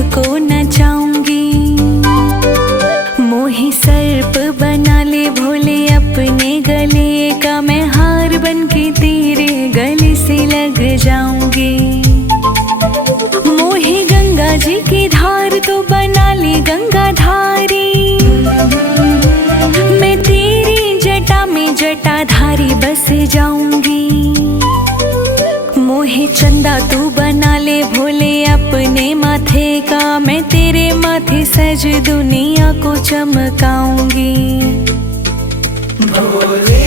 तुझको नचाऊंगी। मोहे सर्प बना ले भोले अपने गले का, मैं हार बन के तेरे गले से लग जाऊंगी। मोहे गंगा जी की धार तो बना ले गंगाधारी, मैं तेरी जटा में जटाधारी बस जाऊंगी। मोहे चंदा तू बना ले भोले अपने माथे का, मैं तेरे माथे सज दुनिया को चमकाऊंगी। भोले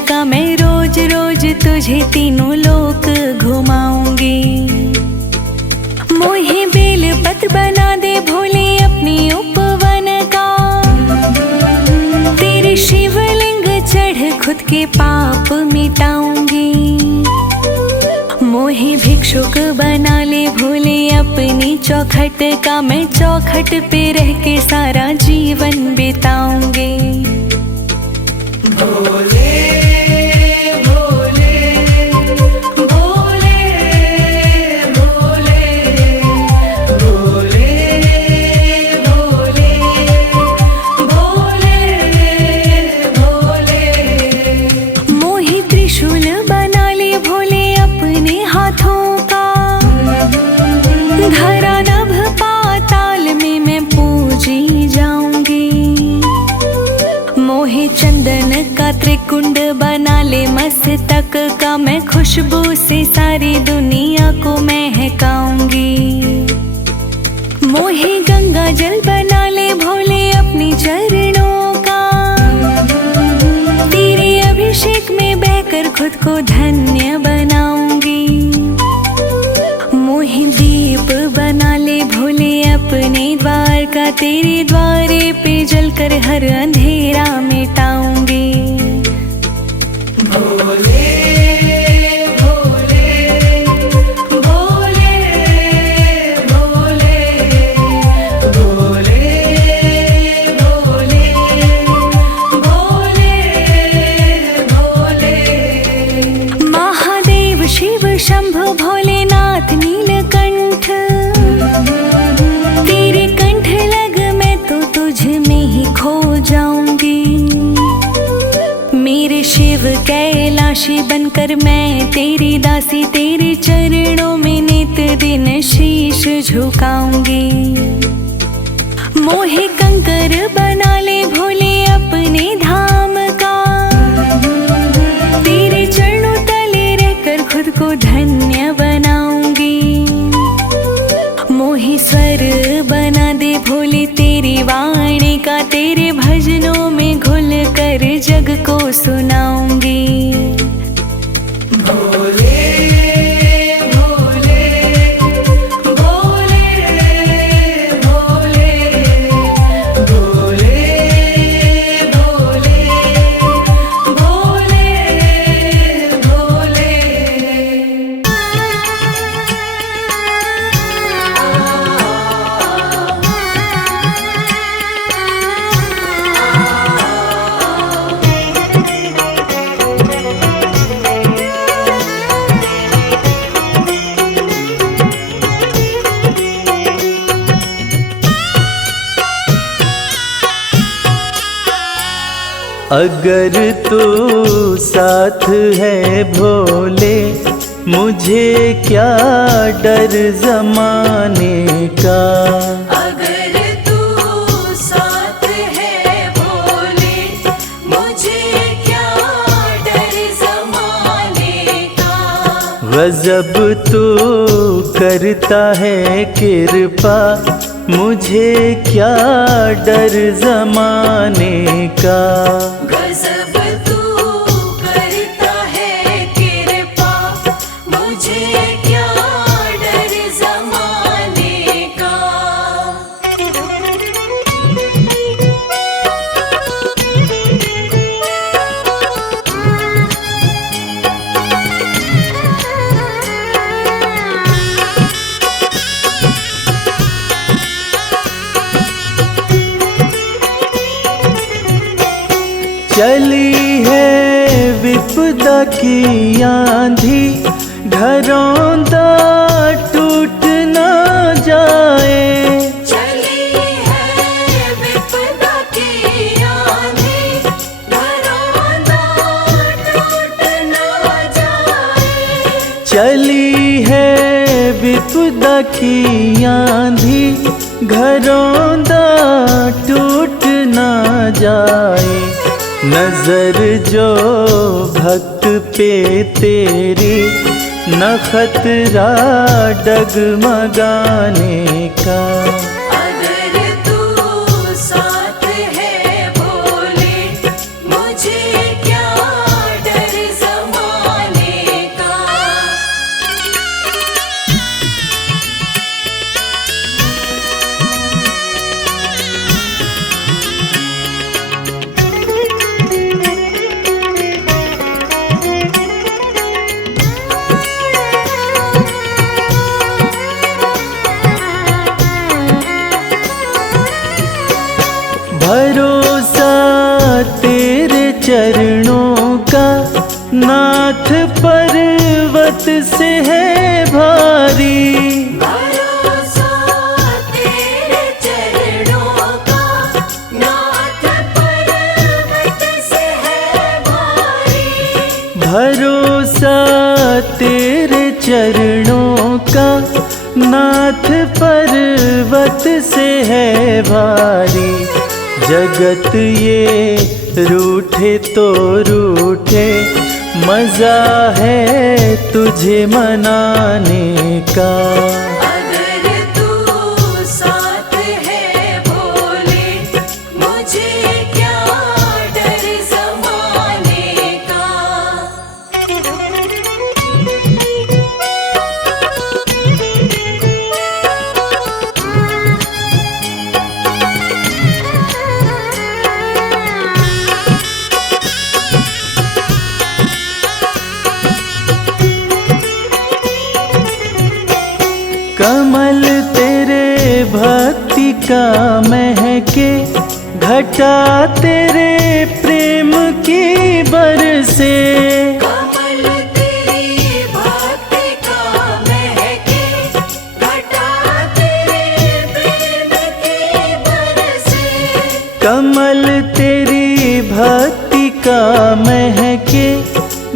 का, मैं रोज रोज तुझे तीनों लोक घुमाऊंगी। मोहे बेल पत्र बना दे भोले अपनी उपवन का, तेरे शिवलिंग चढ़ खुद के पाप मिटाऊंगी। मोहे भिक्षुक बना ले भोले अपनी चौखट का, मैं चौखट पे रह के सारा जीवन बिताऊंगी। भोले चंदन का त्रिकुंड बना ले मस्तक का, मैं खुशबू से सारी दुनिया को महकाऊंगी। मोहे गंगा जल बना ले भोले अपनी चरणों का, तेरे अभिषेक में बहकर खुद को धन्य बनाऊंगी। मोहे दीप बना ले भोले अपने द्वार का, तेरे द्वारे पे जलकर हर अंधेरा मिटाऊंगी। भोले महादेव शिव शंभु भोलेनाथ नीलकंठ, तेरे कंठ लग मैं तो तुझ में ही खो जाऊंगी। मेरे शिव कैलाशी बनकर मैं तेरी दासी, तेरे चरणों में नित दिन शीश झुकाऊंगी। मोहे कंकर बना ले भोले अपने धाम का, तेरे चरणों तले रहकर खुद को धन्य बनाऊंगी। मोहे स्वर बना दे भोले तेरी वाणी का, तेरे भजनों में घुल कर जग को सुनाऊंगी। भोले अगर तू साथ है भोले, मुझे क्या डर जमाने का। अगर तू साथ है भोले, मुझे क्या डर जमाने का। गजब तू करता है कृपा, मुझे क्या डर जमाने का। गजब तू करता है कृपा, मुझे क्या डर जमाने चली है विपदा की आंधी, घरौंदा टूट न जाए। चली है विपदा की आंधी, घरौंदा टूट न जाए। चली है विपदा की आंधी, घरौंदा टूट न जाए। नजर जो भक्त पे तेरी, न खतरा डगमगाने का। अगर तू साथ है भोले, मुझे क्या डर ज़माने का। भरोसा तेरे चरणों का, नाथ पर्वत से है भारी। भरोसा तेरे चरणों का, नाथ पर्वत से है भारी। भरोसा तेरे चरणों का, नाथ पर्वत से है भारी। जगत ये रूठे तो रूठे, मजा है तुझे मनाने का। अगर तू साथ है भोले, मुझे क्या डर ज़माने का। कमल तेरे भक्ति का महके, घटा तेरे प्रेम की बरसे। कमल तेरी भक्ति का महके, घटा तेरे प्रेम की बरसे। कमल तेरी भक्ति का महके,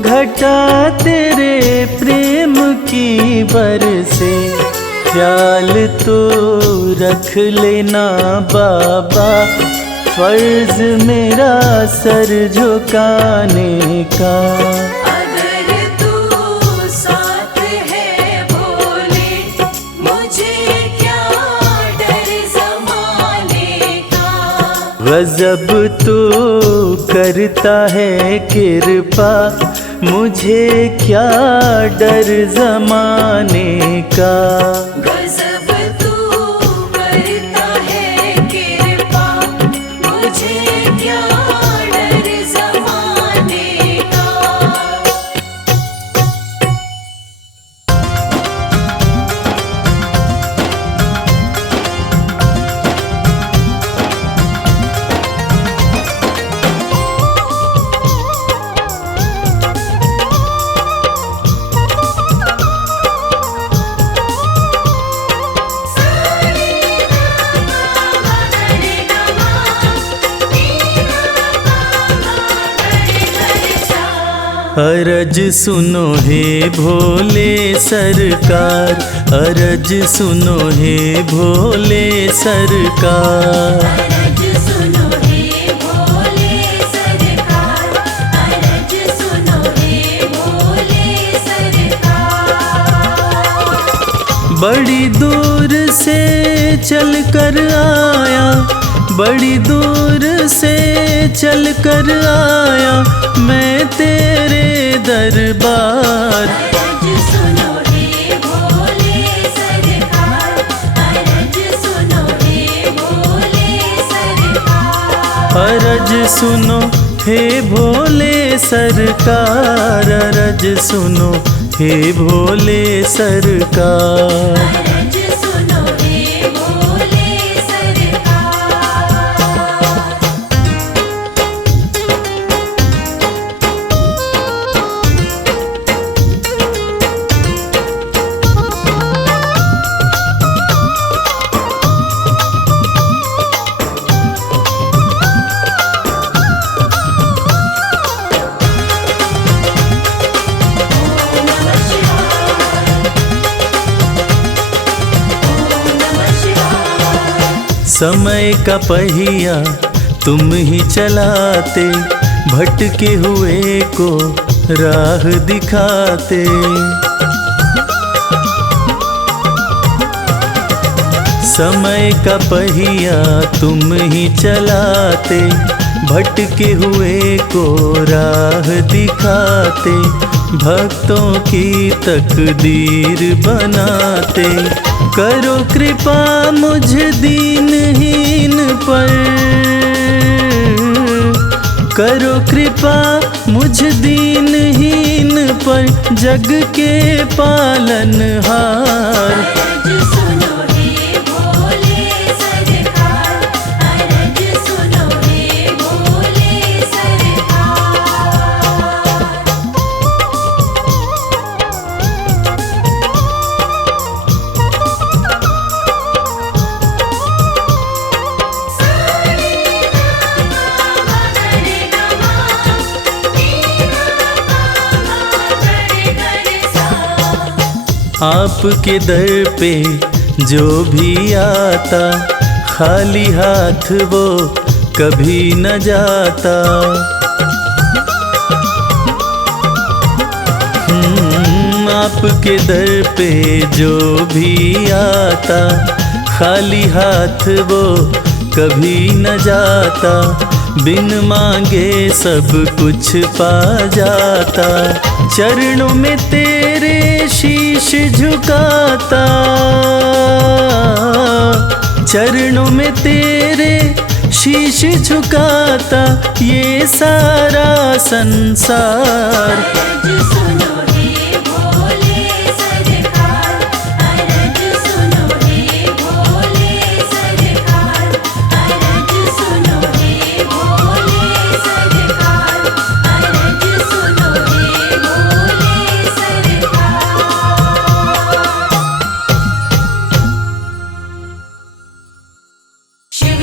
घटा तेरे प्रेम की बरसे। ख्याल तो रख लेना बाबा, फर्ज मेरा सर झुकाने का। अगर तू साथ है भोले, मुझे क्या डर ज़माने का। गजब तो करता है कृपा, मुझे क्या डर जमाने का। गजब तू करता है कृपा, मुझे क्या डर ज़माने का। अरज सुनो हे भोले सरकार, अरज सुनो हे भोले सरकार। अरज सुनो हे भोले सरकार, अरज सुनो हे भोले सरकार। बड़ी दूर से चल कर आया, बड़ी दूर से चल कर आया मैं तेरे दरबार। अरज सुनो हे भोले सरकार, अरज सुनो हे भोले सरकार। अरज सुनो हे भोले सरकार, अरज सुनो हे भोले सरकार। अरज सुनो हे भोले सरकार। समय का पहिया तुम ही चलाते, भटके हुए को राह दिखाते। समय का पहिया तुम ही चलाते, भटके हुए को राह दिखाते। भक्तों की तकदीर बनाते, करो कृपा मुझ दीनहीन पर, करो कृपा मुझ दीनहीन पर, जग के पालनहार। आपके दर पे जो भी आता, खाली हाथ वो कभी न जाता। आपके दर पे जो भी आता, खाली हाथ वो कभी न जाता। बिन मांगे सब कुछ पा जाता, चरणों में तेरे शीश झुकाता, चरणों में तेरे शीश झुकाता, ये सारा संसार।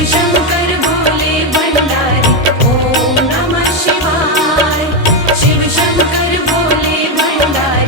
शंकर भोले भंडारी ओम नमः शिवाय। शिव शंकर भोले भंडारी।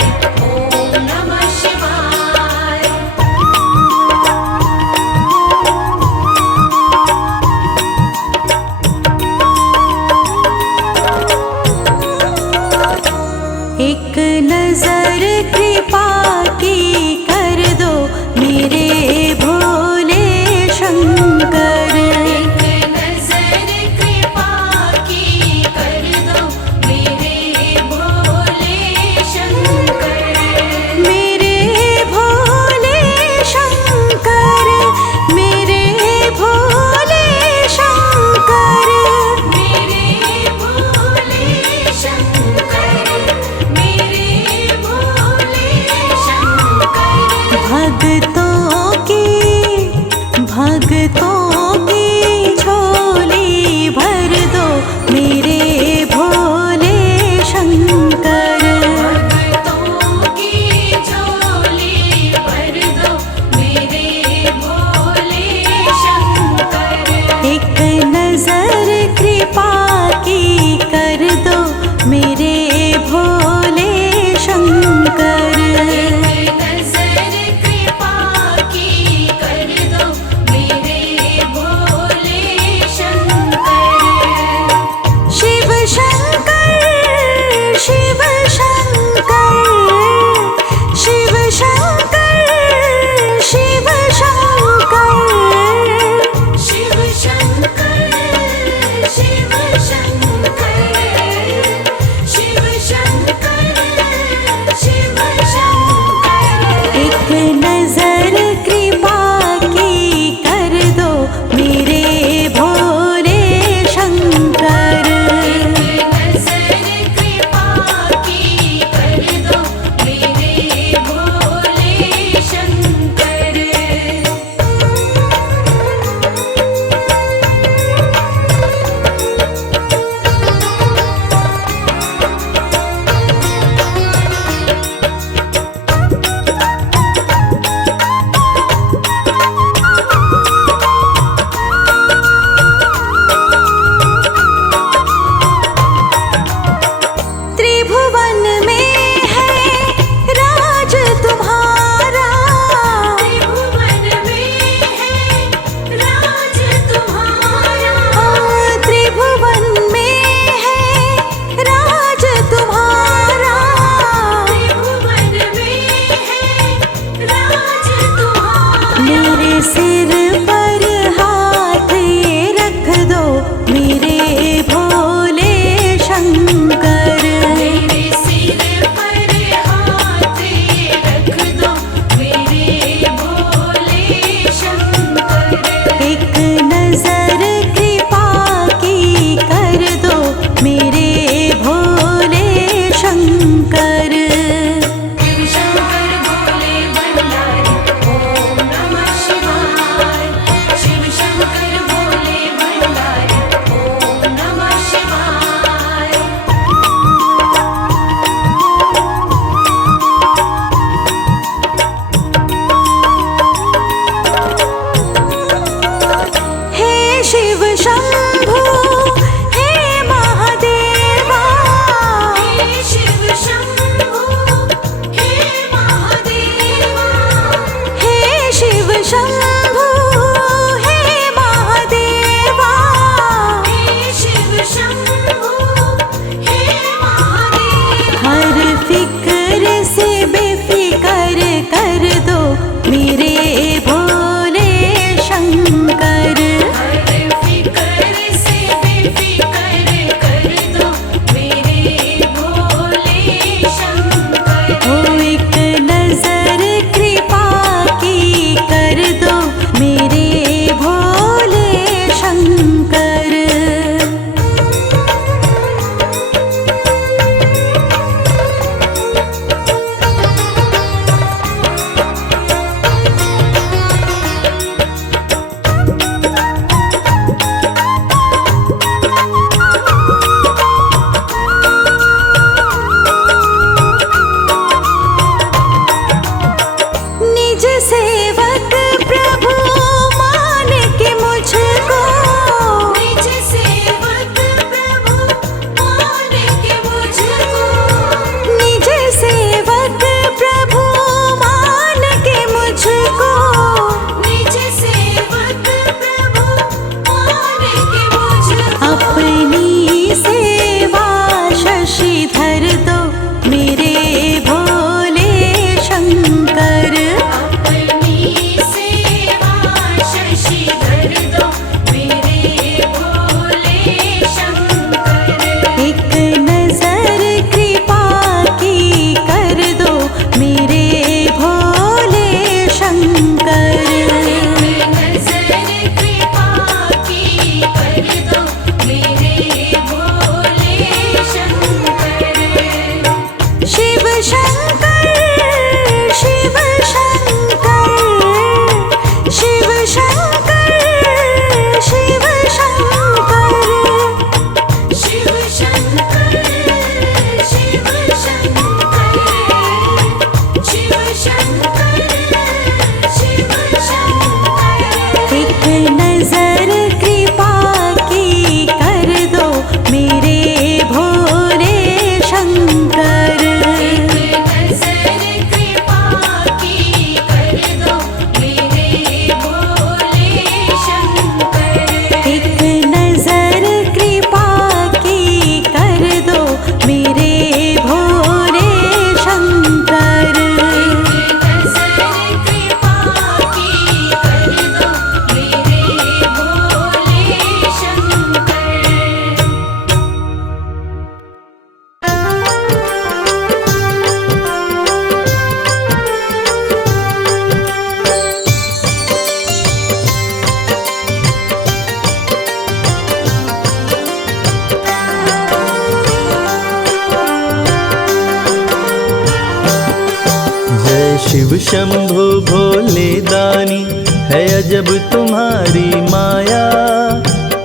शिव शंभु भोले दानी है अजब तुम्हारी माया।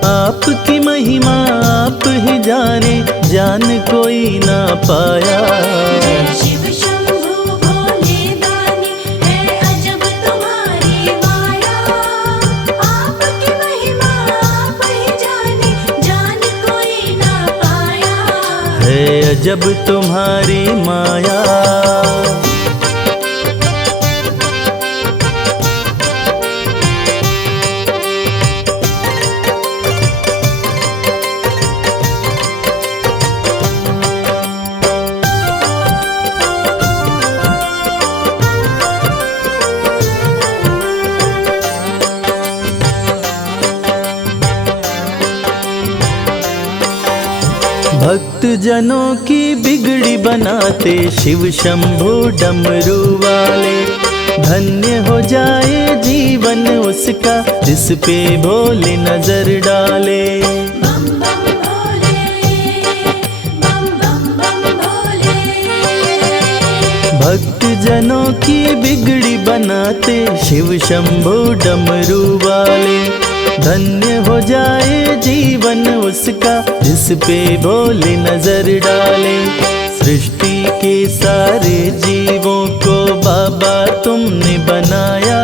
आपकी महिमा आप ही जाने, जान कोई ना पाया। शिव शंभु भोले दानी है अजब तुम्हारी माया। आपकी महिमा आप ही जाने, जान कोई ना पाया। है अजब तुम्हारी माया। भक्त जनों की बिगड़ी बनाते शिव शंभु डमरू वाले। धन्य हो जाए जीवन उसका जिस पे भोले नजर डाले। बम बम भोले, बम बम बम भोले। भक्त जनों की बिगड़ी बनाते शिव शंभु डमरू वाले। धन्य हो जाए जीवन उसका जिस पे भोले नजर डाले। सृष्टि के सारे जीवों को बाबा तुमने बनाया।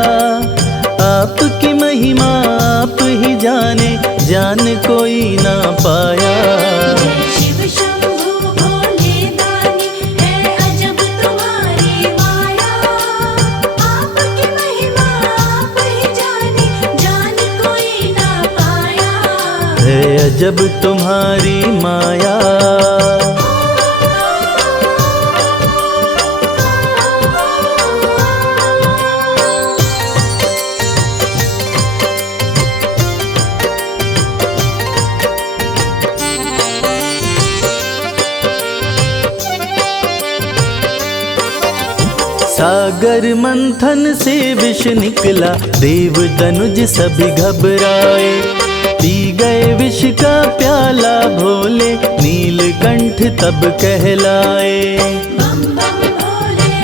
आपकी महिमा आप ही जाने, जान कोई ना पाया। शिव शंभु भोले दानी है अजब तुम्हारी माया। आपकी महिमा आप ही जाने, जान कोई ना पाया। है अजब तुम्हारी माया। सागर मंथन से विष निकला, देव दनुज सभी घबराए। पी गए विष का प्याला भोले, नीलकंठ तब कहलाए। बम बम भोले,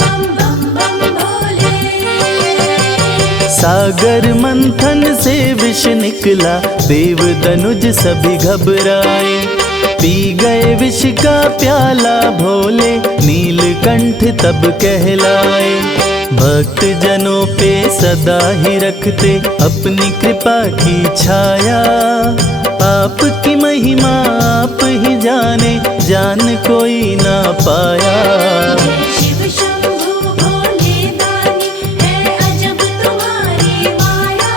बम बम बम भोले। सागर मंथन से विष निकला, देव दनुज सभी घबराए। पी गए विष का प्याला भोले, नीलकंठ तब कहलाए। भक्त जनों पे सदा ही रखते अपनी कृपा की छाया। आपकी महिमा आप ही जाने, जान कोई ना पाया। शिव शंभु भोले दानी है अजब तुम्हारी माया।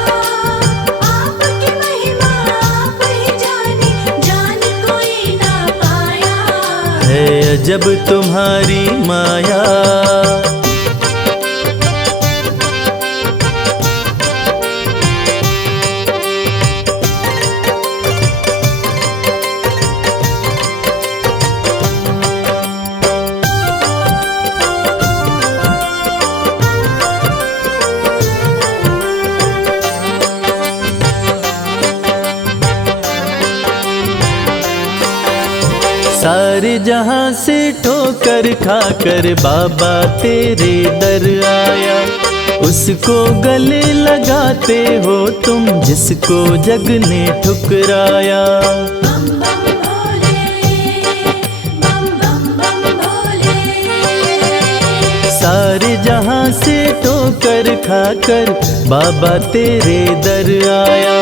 आपकी महिमा आप ही जाने, जान कोई ना पाया। है अजब तुम्हारी माया। सारे जहां से ठोकर खाकर बाबा तेरे दर आया। उसको गले लगाते हो तुम जिसको जग ने ठुकराया। बम बम भोले, बम बम बम भोले। सारे जहां से ठोकर खाकर बाबा तेरे दर आया।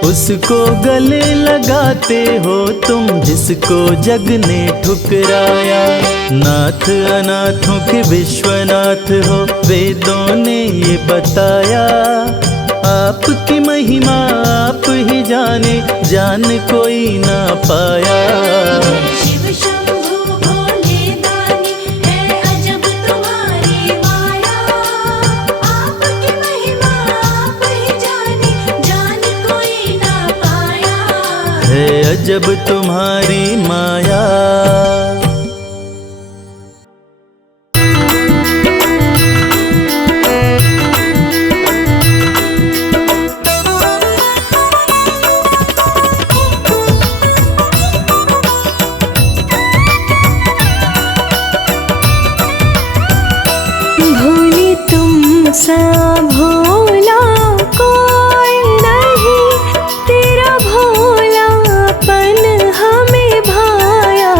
उसको गले लगाते हो तुम जिसको जग ने ठुकराया। नाथ अनाथों के विश्वनाथ हो, वेदों ने ये बताया। आपकी महिमा आप ही जाने, जान कोई ना पाया। शिव शंभु भोले दानी है अजब तुम्हारी माया। आपकी महिमा आप ही जाने, जान कोई ना पाया। है अजब तुम्हारी माया। सा भोला कोई नहीं, तेरा भोलापन हमें भाया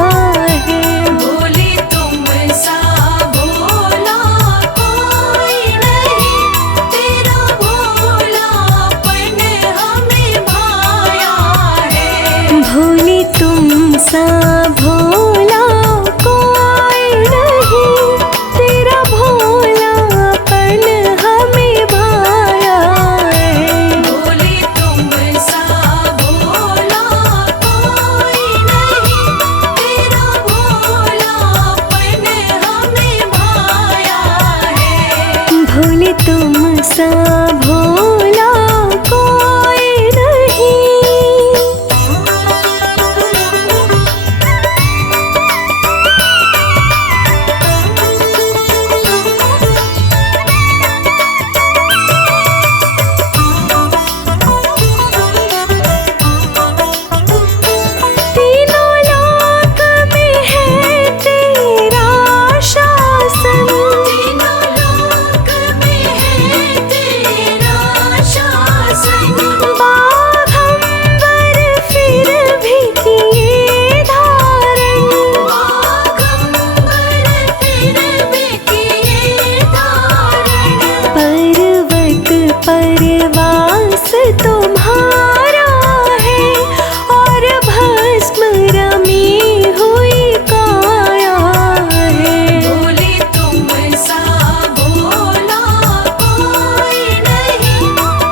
है। भोले तुम सा भोला कोई नहीं, तेरा भोलापन हमें भाया है। भोले तुम सा भोला कोई नहीं, तेरा भोलापन हमें भाया है। भोले तुम सा भोला कोई नहीं, तेरा भोलापन हमें भाया है। भोले तुम सा भोला कोई नहीं। तीनों लोक में है तेरा शासन, तीनों लोक में है तेरा शासन। बाघंबर फिर भी किए धारण, बाघंबर फिर भी किए धारण। पर्वत परवास तुम्हारा है, और भस्म रमी हुई काया है। भोले तुम सा भोला कोई नहीं,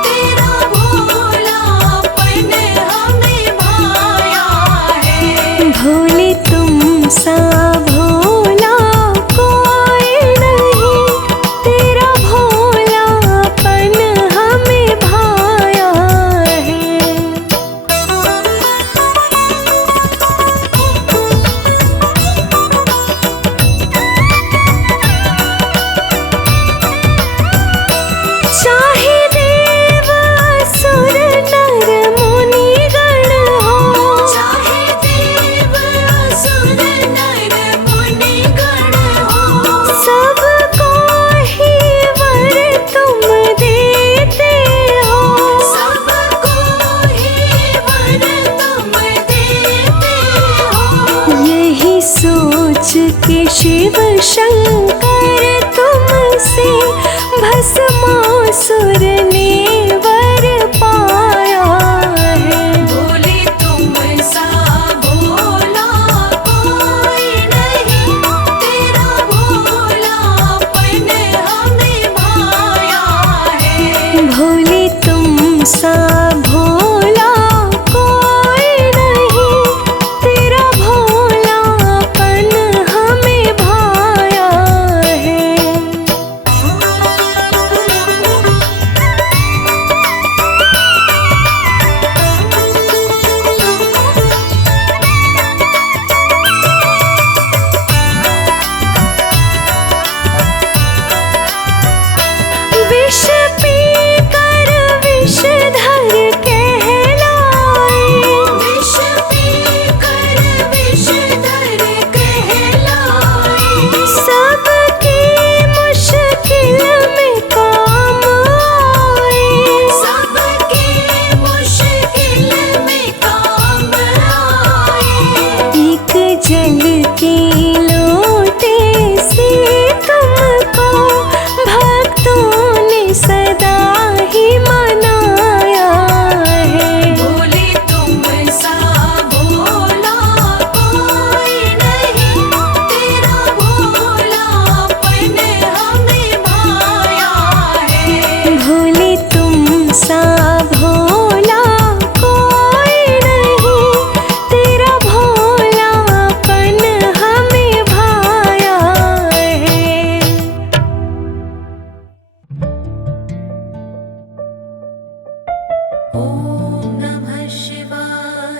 तेरा भोलापन हमें भाया है। भोले तुम सा भोला कोई नहीं, तेरा भोलापन हमें भाया है। चाहे देव असुर नर मुनि गण हो, चाहे देव असुर नर मुनि गण हो, सबको ही वर तुम देते हो। सबको ही वर तुम देते हो। यही सोच के शिव शंकर तुमसे भस्मासुर ने वर पाया है। भोले तुम सा भोला कोई नहीं, तेरा भोलापन हमें भाया है। भोले तुम सा भोला कोई नहीं, तेरा भोलापन हमें भाया है। विष पीकर विषधर कहलाए, विष पीकर विषधर कहलाए। सबकी मुश्किल में काम आए। सबकी मुश्किल में काम आए। एक जल के लोटे से तुमको भक्तों ने सदा ही मनाया है। भोले तुम सा भोला कोई नहीं, तेरा भोलापन हमें भाया है। भोले तुम सा भोला कोई नहीं, तेरा भोलापन हमें भाया है। ओम नमः शिवाय,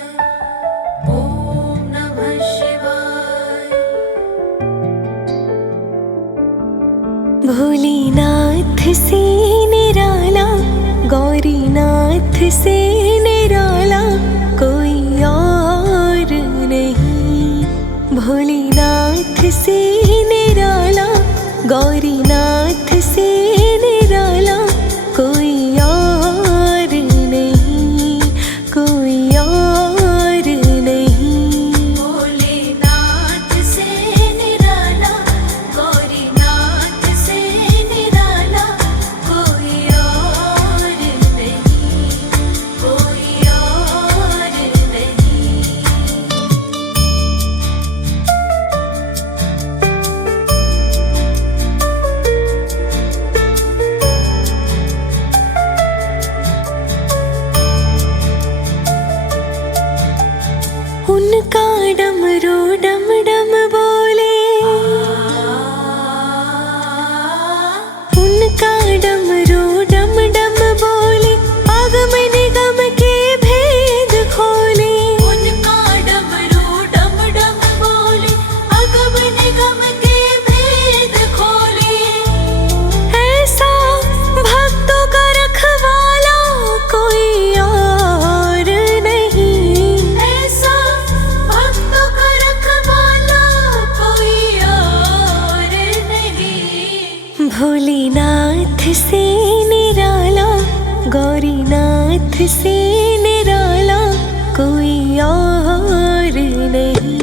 ओम नमः शिवाय। भोलेनाथ से निराला, गौरीनाथ से निराला कोई और नहीं। भोलेनाथ से निराला, गौरीनाथ से निराला से निराला कोई और नहीं।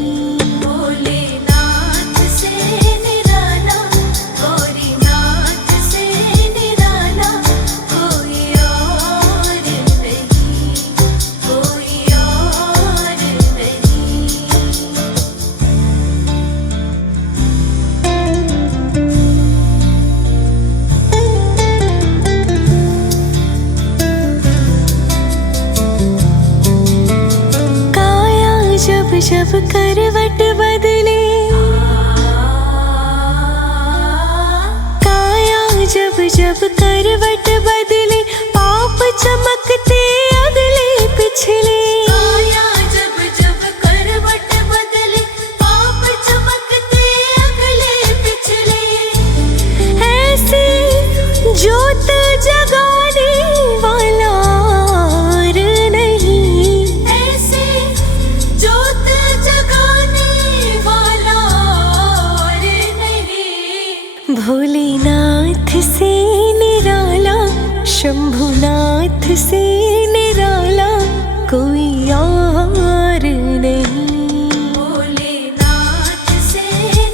भोलेनाथ से निराला, गौरीनाथ से निराला कोई और नहीं, कोई और नहीं। काया जब जब करवट बदले, काया जब जब करवट बदले, पाप चमकते अगले पिछले। काया जब जब करवट बदले, पाप चमकते अगले पिछले। ऐसी ज्योत जगाने वाला और नहीं, ऐसे ज्योत जगाने वाला और नहीं। भोलेनाथ से निराला, शंभुनाथ से निराला कोई और नहीं। भोलेनाथ से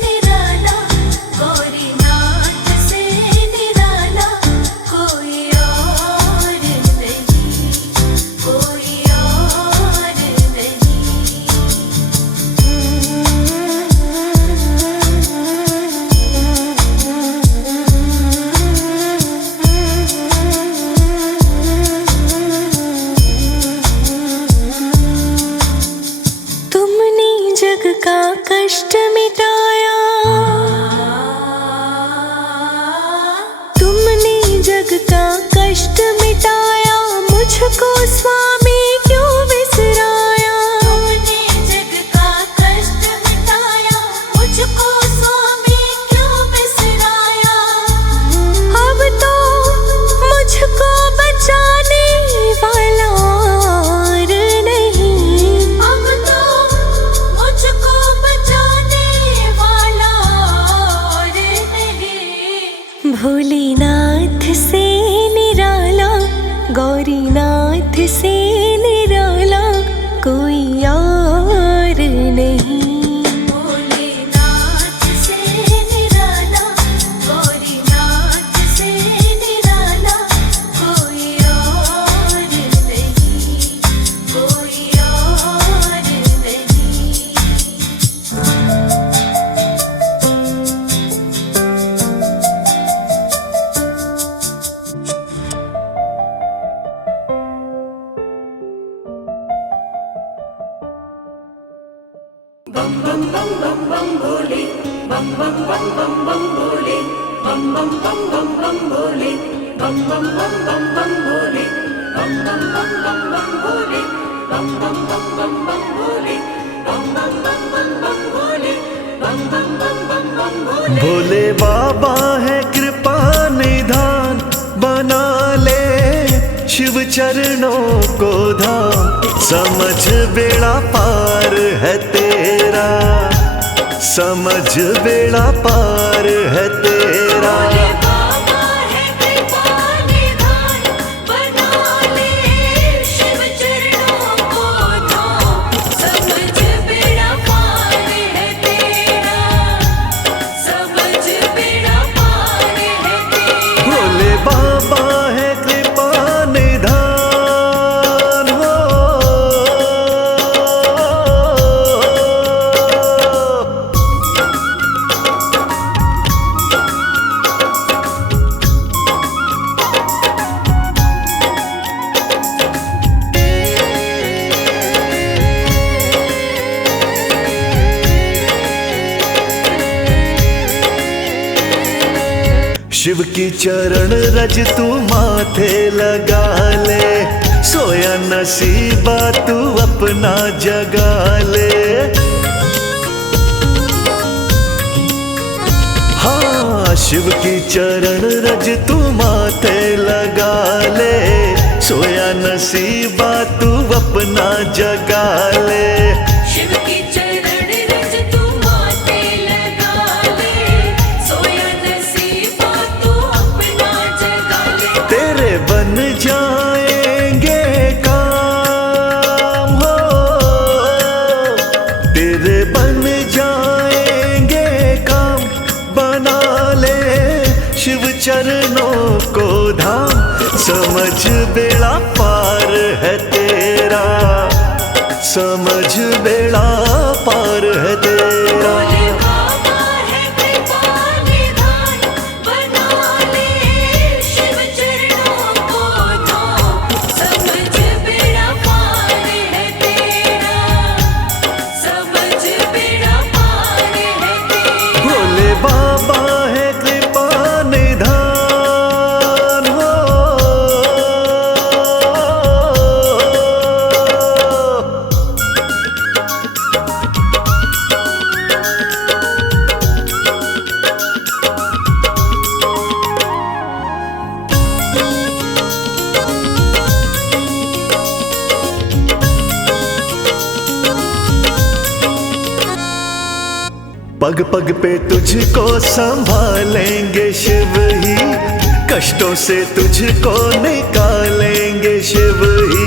निराला, गौरीनाथ से निराला कोई और नहीं, कोई और नहीं। तुमने जग का कष्ट मिटाया, तुमने जग का कष्ट मिटाया, मुझको स्वामी क्यों बिसराया। तुमने जग का कष्ट मिटाया, मुझको स्वामी क्यों बिसराया। अब तो मुझको बचाने वाला और नहीं। अब तो मुझको बचाने वाला और नहीं। भोलेनाथ से निराला, गौरीनाथ से निराला कोई और नहीं। भोलेनाथ से निराला, गौरीनाथ से निराला कोई और नहीं, कोई और नहीं। भोले बाबा है कृपा निधान, बना ले शिव चरणों को धाम। समझ बेड़ा पार है तेरा, समझ बेड़ा पार है तेरा। भोले बाबा है कृपा निधान, बना ले शिव चरणों को धाम। समझ बेड़ा पार है तेरा, समझ बेड़ा पार है तेरा। भोले बाबा है कृपा निधान हो। शिव की चरण रज तू माथे लगा ले, सोया नसीबा तू अपना जगा ले। हाँ, शिव की चरण रज तू माथे लगा ले, सोया नसीबा तू अपना जगा ले। शिव की चरण रज तू माथे लगा ले, सोया नसीबा तू अपना जगा ले। तेरे बन जाएंगे तेरा, समझ बेड़ा पार है तेरा। भोले बाबा है कृपा निधान, बना ले शिव चरणों को धाम, समझ बेड़ा पार है तेरा, समझ बेड़ा पार है तेरा। भोले बाबा है कृपा निधान हो। पग पग पे तुझको संभालेंगे शिव ही, कष्टों से तुझको निकालेंगे शिव ही।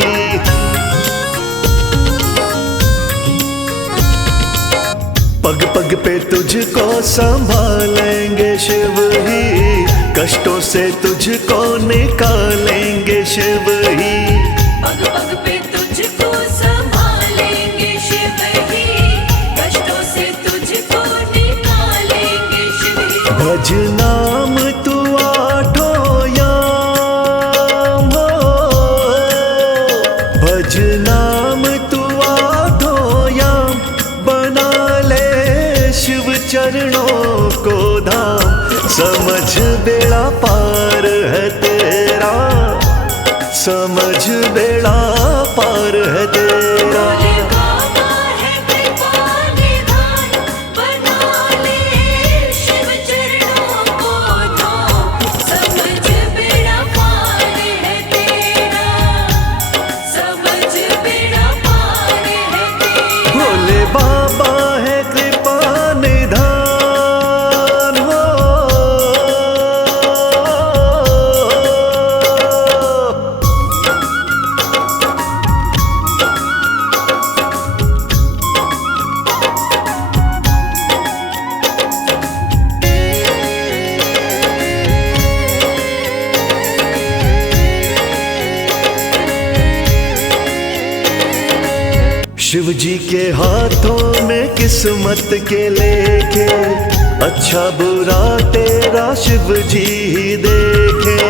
पग पग पे तुझको संभालेंगे शिव ही, कष्टों से तुझको निकालेंगे शिव ही। पग पग पे तुझको संभालेंगे शिव ही, कष्टों से तुझको निकालेंगे शिव ही। भज नाम तू आठों याम हो, भज नाम तू आठों याम, बना ले शिव चरणों को धाम, समझ बेड़ा पार है तेरा, समझ बेड़ा पार है तेरा। भोले बाबा है कृपा निधान, बना ले शिव चरणों को धाम, समझ बेड़ा पार है तेरा, समझ बेड़ा पार है तेरा। भोले बाबा है कृपा निधान हो। शिव जी के हाथों में किस्मत के लेखे, अच्छा बुरा तेरा शिव जी ही देखे।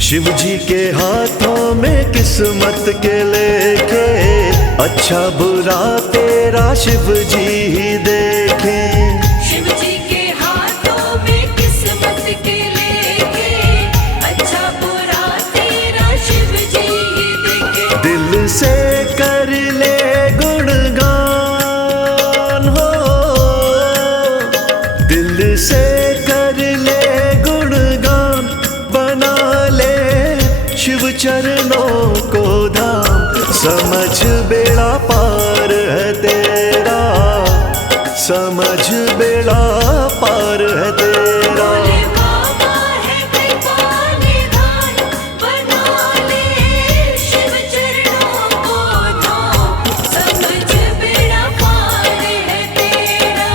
शिव जी के हाथों में किस्मत के लेखे, अच्छा बुरा तेरा शिव जी ही देखे। शिव जी के हाथों में किस्मत के लेके, अच्छा बुरा तेरा शिव जी ही देखे। दिल से कर ले गुणगान हो, दिल से कर ले गुणगान, बना ले शिव चरणों को धाम, समझ बेड़ा पार है तेरा, समझ बेड़ा पार है तेरा। भोले बाबा है कृपा निधान, बना ले शिव चरणों को धाम, समझ बेड़ा पार है तेरा,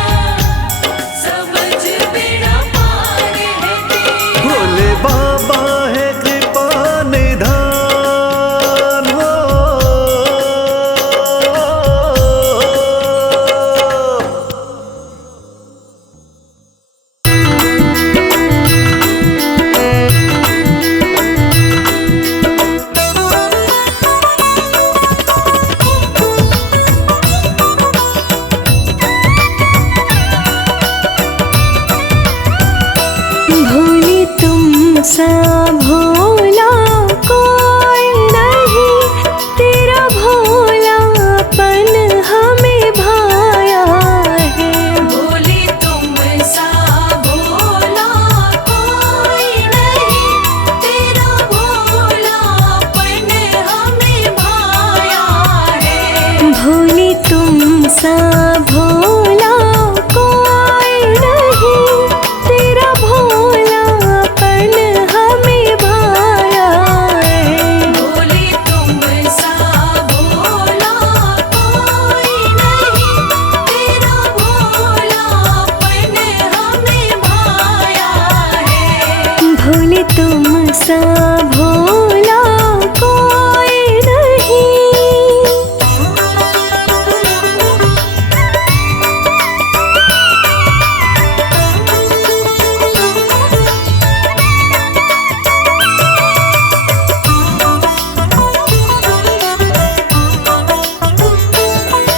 समझ बेड़ा पार है तेरा। भोले बाबा है कृपा निधान हो। भोले तुम सा भोला कोई नहीं, तेरा भोलापन हमें भाया है। भोले तुम सा भोला कोई नहीं, तेरा भोलापन हमें भाया है। भोले तुम सा भोला कोई नहीं, तेरा भोलापन हमें भाया सा भोला कोई नहीं।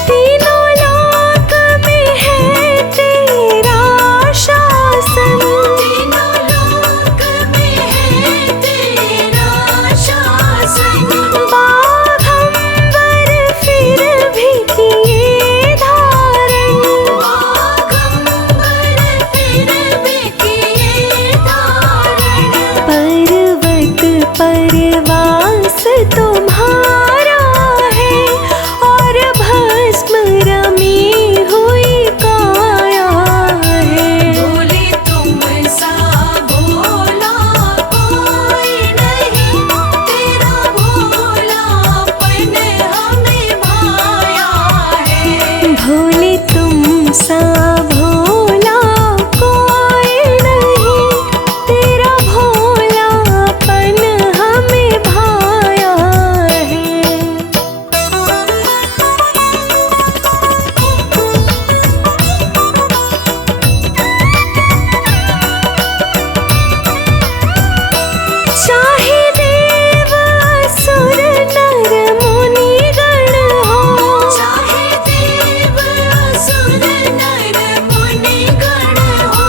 तीनों लोक में है तेरा शासन, तीनों लोक में है तेरा शासन। बाघंबर फिर भी किए धारण, बाघंबर फिर भी किए धारण। पर्वत परवास तुम्हारा है और भस्म रमी हुई काया है। भोले तुम सा भोला कोई नहीं, तेरा भोलापन हमें भाया है। भोले तुम सा भोला कोई नहीं, तेरा भोलापन हमें भाया है। चाहे देव असुर नर मुनि गण हो, चाहे देव असुर नर मुनि गण हो।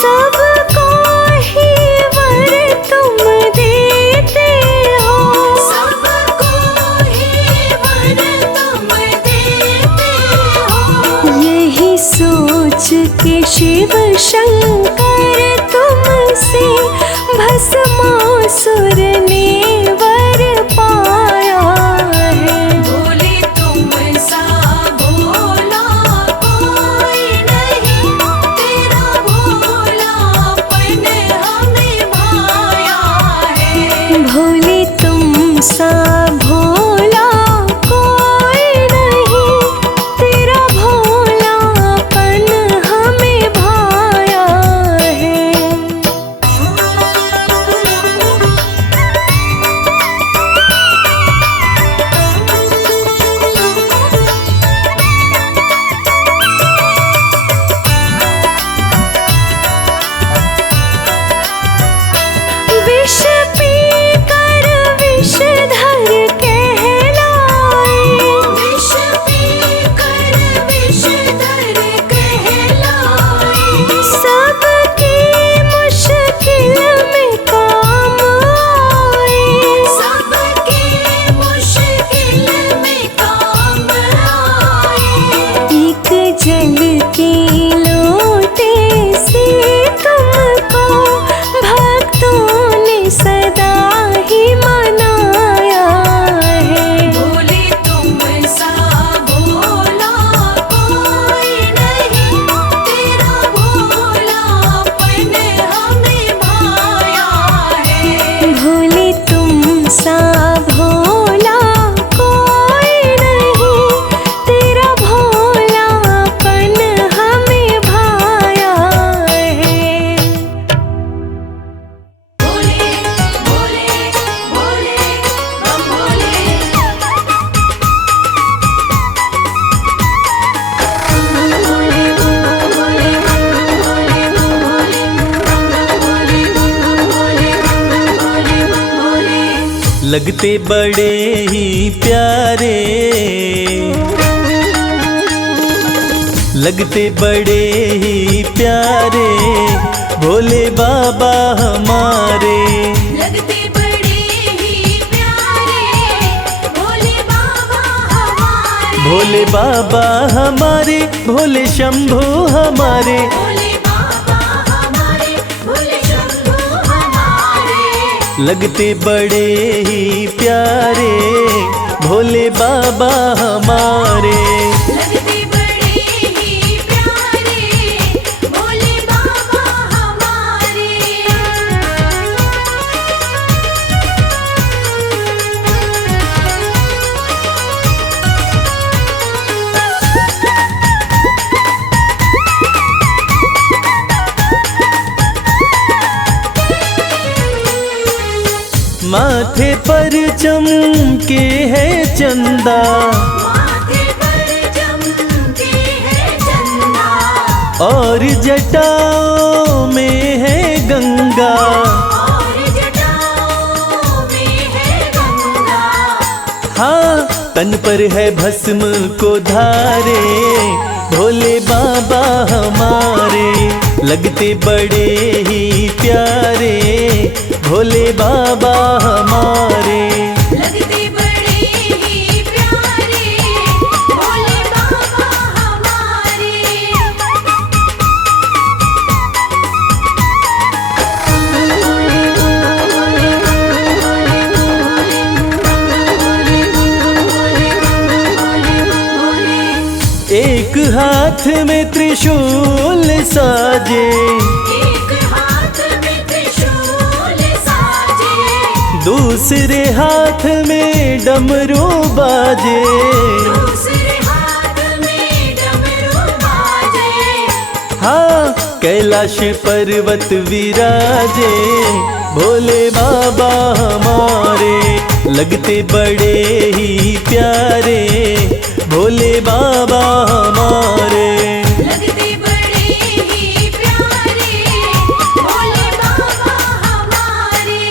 सबको ही वर तुम देते हो। सबको ही वर तुम देते हो। यही सोच के शिव शंकर तुमसे भस्मासुर ने वर पाया है। भोले तुम सा भोला कोई नहीं, तेरा भोलापन हमें भाया है। भोले तुम सा भोला कोई नहीं, तेरा भोलापन हमें भाया है। विष पी कर विषधर कहलाए, विष पी कर विषधर कहलाए। सबकी मुश्किल में काम आए। सबकी मुश्किल में काम आए। एक जल के लोटे से तुमको भक्तों ने सदा ही मनाया है। भोले तुम सा भोला कोई नहीं, तेरा भोलापन हमें भाया है। भोले तुम सा भोला कोई नहीं, तेरा भोलापन हमें भाया है। भोले भोले भोले हम भोले। लगते बड़े ही प्यारे, लगते बड़े ही प्यारे भोले बाबा हमारे। लगते बड़े ही प्यारे भोले बाबा हमारे। भोले बाबा हमारे, भोले शंभू हमारे। भोले बाबा हमारे, भोले शंभू हमारे। लगते बड़े ही प्यारे भोले बाबा हमारे। लगते बड़े ही प्यारे भोले बाबा हमारे। माथे पर चमके है चंदा, माथे पर चमके है चंदा, और जटाओं में है गंगा। और जटाओं में है गंगा। हाँ, तन पर है भस्म को धारे, भोले बाबा हमारे लगते बड़े ही प्यारे, भोले बाबा हमारे। लगते बड़े ही प्यारे, भोले बाबा हमारे। एक हाथ में त्रिशूल साजे, एक हाथ में त्रिशूल साजे, दूसरे हाथ में डमरू बाजे। दूसरे हाथ में डमरू बाजे। हाँ, कैलाश पर्वत विराजे, भोले बाबा हमारे लगते बड़े ही प्यारे, भोले बाबा हमारे। लगते बड़े ही प्यारे, भोले बाबा हमारे।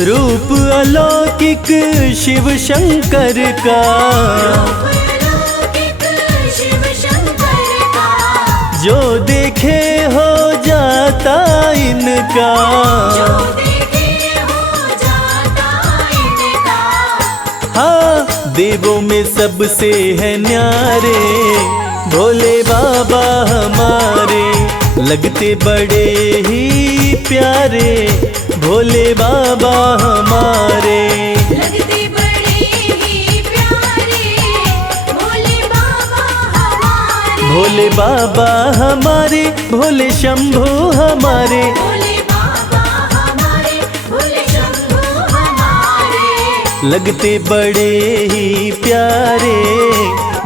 रूप अलौकिक शिव शंकर का, अलौकिक शिव शंकर का, जो देखे हो जाता इनका। जो देखे हो जाता इनका। हाँ, देवों में सबसे है न्यारे, भोले बाबा हमारे लगते बड़े ही प्यारे, भोले बाबा हमारे। लगते बड़े ही प्यारे, भोले बाबा हमारे। भोले बाबा हमारे, भोले शंभू हमारे, भोले बाबा हमारे, भोले शंभू हमारे। लगते बड़े ही प्यारे,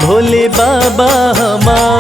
भोले बाबा हमारे।